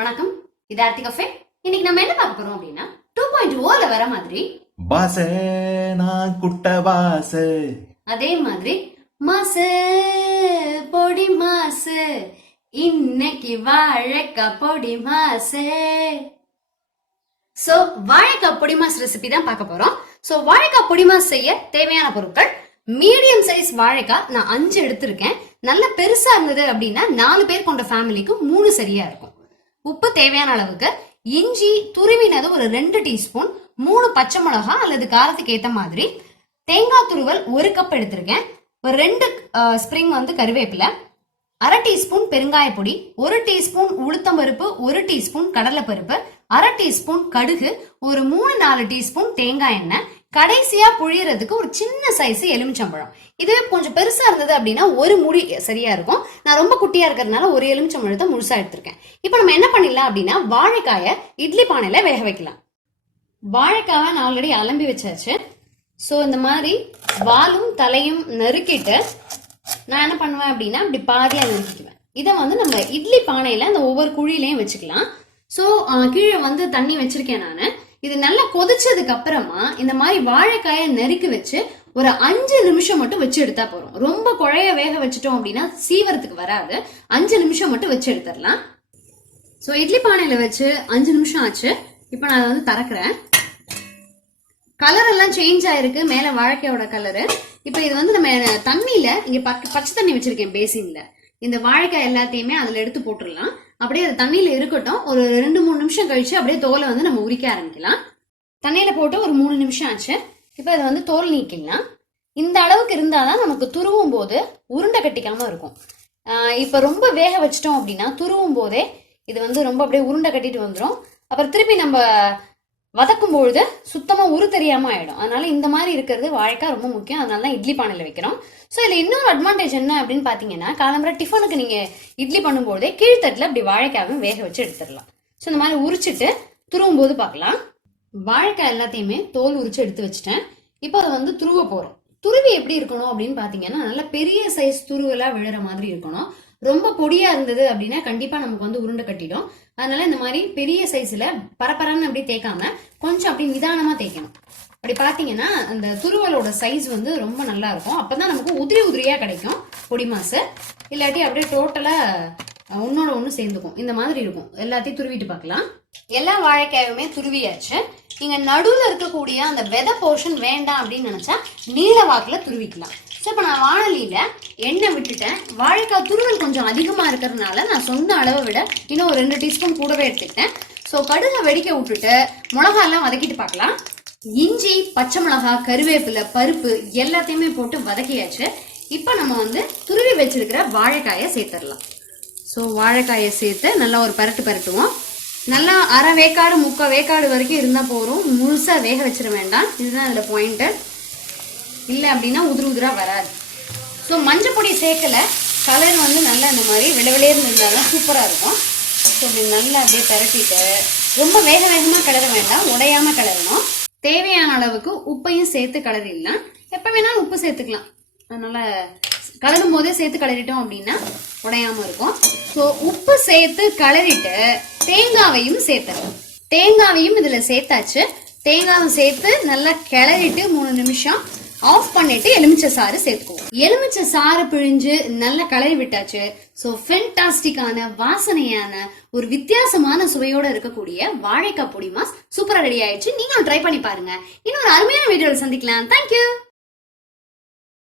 வணக்கம், இது ஆர்த்தி கஃபே. இன்னைக்கு நம்ம என்ன பார்க்க போறோம் அப்படின்னா 2.0ல வர மாதிரி பாசே நான் குட்ட பாசே, அதே மாதிரி மாசு பொடி மாசு, இன்னைக்கு வாழைக்காய் பொடி மாசு. சோ வாழைக்காய் பொடி மாஸ் ரெசிபி தான் பார்க்க போறோம். சோ வாழைக்காய் பொடி மாஸ் செய்ய தேவையான பொருட்கள்: மீடியம் சைஸ் வாழைக்காய் நான் 5 எடுத்திருக்கேன். நல்ல பெருசா இருந்தது அப்படின்னா 4 பேர் கொண்ட ஃபேமிலிக்கு 3 சரியா இருக்கும். உப்பு தேவையான அளவுக்கு, இஞ்சி துருவினது ஒரு 2 டீஸ்பூன், 3 பச்சை மிளகா அல்லது காரத்துக்கு ஏத்த மாதிரி, தேங்காய் துருவல் 1 கப் எடுத்திருக்கேன், ஒரு 2 ஸ்ப்ரிங் கருவேப்பிலை, 1/2 டீஸ்பூன் பெருங்காய பொடி, 1 டீஸ்பூன் உளுத்தம்பருப்பு, 1 டீஸ்பூன் கடலைப்பருப்பு, 1/2 டீஸ்பூன் கடுகு, ஒரு 3-4 டீஸ்பூன் தேங்காய் எண்ணெய், கடைசியா புழியறதுக்கு ஒரு சின்ன சைஸ் எலுமிச்சம்பழம். இதுவே கொஞ்சம் பெருசா இருந்தது அப்படின்னா ஒரு முடி சரியா இருக்கும். நான் ரொம்ப குட்டியா இருக்கிறதுனால ஒரு எலுமிச்சம்பழத்தை முழுசா எடுத்திருக்கேன். இப்போ நம்ம என்ன பண்ணிடலாம் அப்படின்னா, வாழைக்காயை இட்லி பானையில வேக வைக்கலாம். வாழைக்காவை நான் ஆல்ரெடி அலம்பி வச்சாச்சு. ஸோ இந்த மாதிரி வாலும் தலையும் நறுக்கிட்டு நான் என்ன பண்ணுவேன் அப்படின்னா, இப்படி பாதியா நறுக்கிக்குவேன். இதை நம்ம இட்லி பானையில இந்த ஒவ்வொரு குழியிலையும் வச்சுக்கலாம். ஸோ கீழே தண்ணி வச்சிருக்கேன் நான். இது நல்லா கொதிச்சதுக்கு அப்புறமா இந்த மாதிரி வாழைக்காயை நறுக்கி வச்சு ஒரு 5 நிமிஷம் மட்டும் வச்சு எடுத்தா போறோம். ரொம்ப குழைய வேக வச்சுட்டோம் அப்படின்னா சீவரத்துக்கு வராது. 5 நிமிஷம் மட்டும் வச்சு எடுத்துடலாம். ஸோ இட்லி பானையில வச்சு 5 நிமிஷம் ஆச்சு. இப்போ நான் திறக்கிறேன். கலர் எல்லாம் சேஞ்ச் ஆயிருக்கு, மேல வாழைக்காயோட கலரு. இப்போ இது நம்ம தண்ணியில இங்க பச்சை தண்ணி வச்சிருக்கேன் பேசின்ல. இந்த வாழைக்காய் எல்லாத்தையுமே அதுல எடுத்து போட்டுடலாம். அப்படியே அது தண்ணியில இருக்கட்டும். ஒரு 2-3 நிமிஷம் கழிச்சு அப்படியே தோலை நம்ம உரிக்க ஆரம்பிக்கலாம். தண்ணியில போட்டு ஒரு 3 நிமிஷம் ஆச்சு. இப்போ இது தோல் நீக்கிடலாம். இந்த அளவுக்கு இருந்தாதான் நமக்கு துருவும் போது உருண்டை கட்டிக்காம இருக்கும். இப்ப ரொம்ப வேக வச்சிட்டோம் அப்படின்னா துருவும் போதே இது ரொம்ப அப்படியே உருண்டை கட்டிட்டு வந்துடும். அப்புறம் திருப்பி நம்ம வதக்கும் பொழுது சுத்தமா உரு தெரியாம ஆயிடும். அதனால இந்த மாதிரி இருக்கிறது வாழைக்காய் ரொம்ப முக்கியம். அதனால தான் இட்லி பானையில வைக்கிறோம். ஸோ இதுல இன்னொரு அட்வான்டேஜ் என்ன அப்படின்னு பாத்தீங்கன்னா, காலம்பரை டிஃபனுக்கு நீங்க இட்லி பண்ணும்போதே கீழ்த்தட்டுல அப்படி வாழைக்காயும் வேக வச்சு எடுத்துடலாம். ஸோ இந்த மாதிரி உரிச்சிட்டு துருவும் போது பார்க்கலாம். வாழைக்காய் எல்லாத்தையுமே தோல் உரிச்சு எடுத்து வச்சுட்டேன். இப்போ அதை துருவ போறோம். துருவி எப்படி இருக்கணும் அப்படின்னு பாத்தீங்கன்னா, நல்ல பெரிய சைஸ் துருவலா விழுற மாதிரி இருக்கணும். ரொம்ப பொடியா இருந்தது அப்படின்னா கண்டிப்பா நமக்கு உருண்டை கட்டிடும். அதனால இந்த மாதிரி பெரிய சைஸ்ல பரப்பரன்னு அப்படி தேய்க்காம கொஞ்சம் அப்படி நிதானமா தேய்க்கணும். அப்படி பாத்தீங்கன்னா அந்த துருவலோட சைஸ் ரொம்ப நல்லா இருக்கும். அப்பதான் நமக்கு உதிரி உதிரியா கிடைக்கும் பொடி மாசு. இல்லாட்டி அப்படியே டோட்டலா ஒன்னோட ஒண்ணு சேர்ந்துக்கும். இந்த மாதிரி இருக்கும். எல்லாத்தையும் துருவிட்டு பார்க்கலாம். எல்லா வாழைக்காயுமே துருவியாச்சு. நீங்க நடுவுல இருக்கக்கூடிய அந்த விதை போர்ஷன் வேண்டாம் அப்படின்னு நினைச்சா நீல வாக்குல துருவிக்கலாம். ஸோ இப்போ நான் வானலியில எண்ணெய் விட்டுட்டேன். வாழைக்காய் துருவல் கொஞ்சம் அதிகமா இருக்கிறதுனால நான் சொன்ன அளவை விட இன்னும் ஒரு 2 டீஸ்பூன் கூடவே எடுத்துக்கிட்டேன். ஸோ கடுகை வெடிக்க விட்டுட்டு மிளகா எல்லாம் வதக்கிட்டு பார்க்கலாம். இஞ்சி, பச்சை மிளகா, கருவேப்பிலை, பருப்பு எல்லாத்தையுமே போட்டு வதக்கியாச்சு. இப்போ நம்ம துருவி வச்சிருக்கிற வாழைக்காயை சேர்த்துடலாம். ஸோ வாழைக்காயை சேர்த்து நல்லா ஒரு பரட்டுவோம். நல்லா அரை வேக்காடு 3/4 வேக்காடு வரைக்கும் இருந்தா போறோம். முழுசா வேக வச்சிட வேண்டாம். இதுதான் அதோட பாயிண்ட். இல்லை அப்படின்னா உதிரா வராது. ஸோ மஞ்சள் பொடி சேர்க்கல. கலர் நல்லா இந்த மாதிரி விளவிலேருந்து இருந்தாலும் சூப்பராக இருக்கும். ஸோ அப்படி நல்லா அப்படியே பரட்டிட்டு ரொம்ப வேகமாக கிளற வேண்டாம், உடையாம கிளறணும். தேவையான அளவுக்கு உப்பையும் சேர்த்து கிளறிடலாம். எப்போ வேணாலும் உப்பு சேர்த்துக்கலாம். அதனால கலரும் போதே சேர்த்து கிளறிட்டோம் அப்படின்னா உடையாம இருக்கும். ஸோ உப்பு சேர்த்து கிளறிட்டு தேங்காவையும் சேர்த்துடலாம். தேங்காவையும் இதுல சேர்த்தாச்சு. தேங்காவை சேர்த்து நல்லா கிளறிட்டு 3 நிமிஷம் ஆஃப் பண்ணிட்டு எலுமிச்சை சாறு சேர்த்துக்குவோம். எலுமிச்சை சாறு பிழிஞ்சு நல்லா கலரி விட்டாச்சு. ஸோ ஃபென்டாஸ்டிக்கான வாசனையான ஒரு வித்தியாசமான சுவையோட இருக்கக்கூடிய வாழைக்காய் பொடி மாஸ் சூப்பரா ரெடி ஆயிடுச்சு. நீங்களும் ட்ரை பண்ணி பாருங்க. இன்னொரு அருமையான வீடியோவில் சந்திக்கலாம். தேங்க்யூ.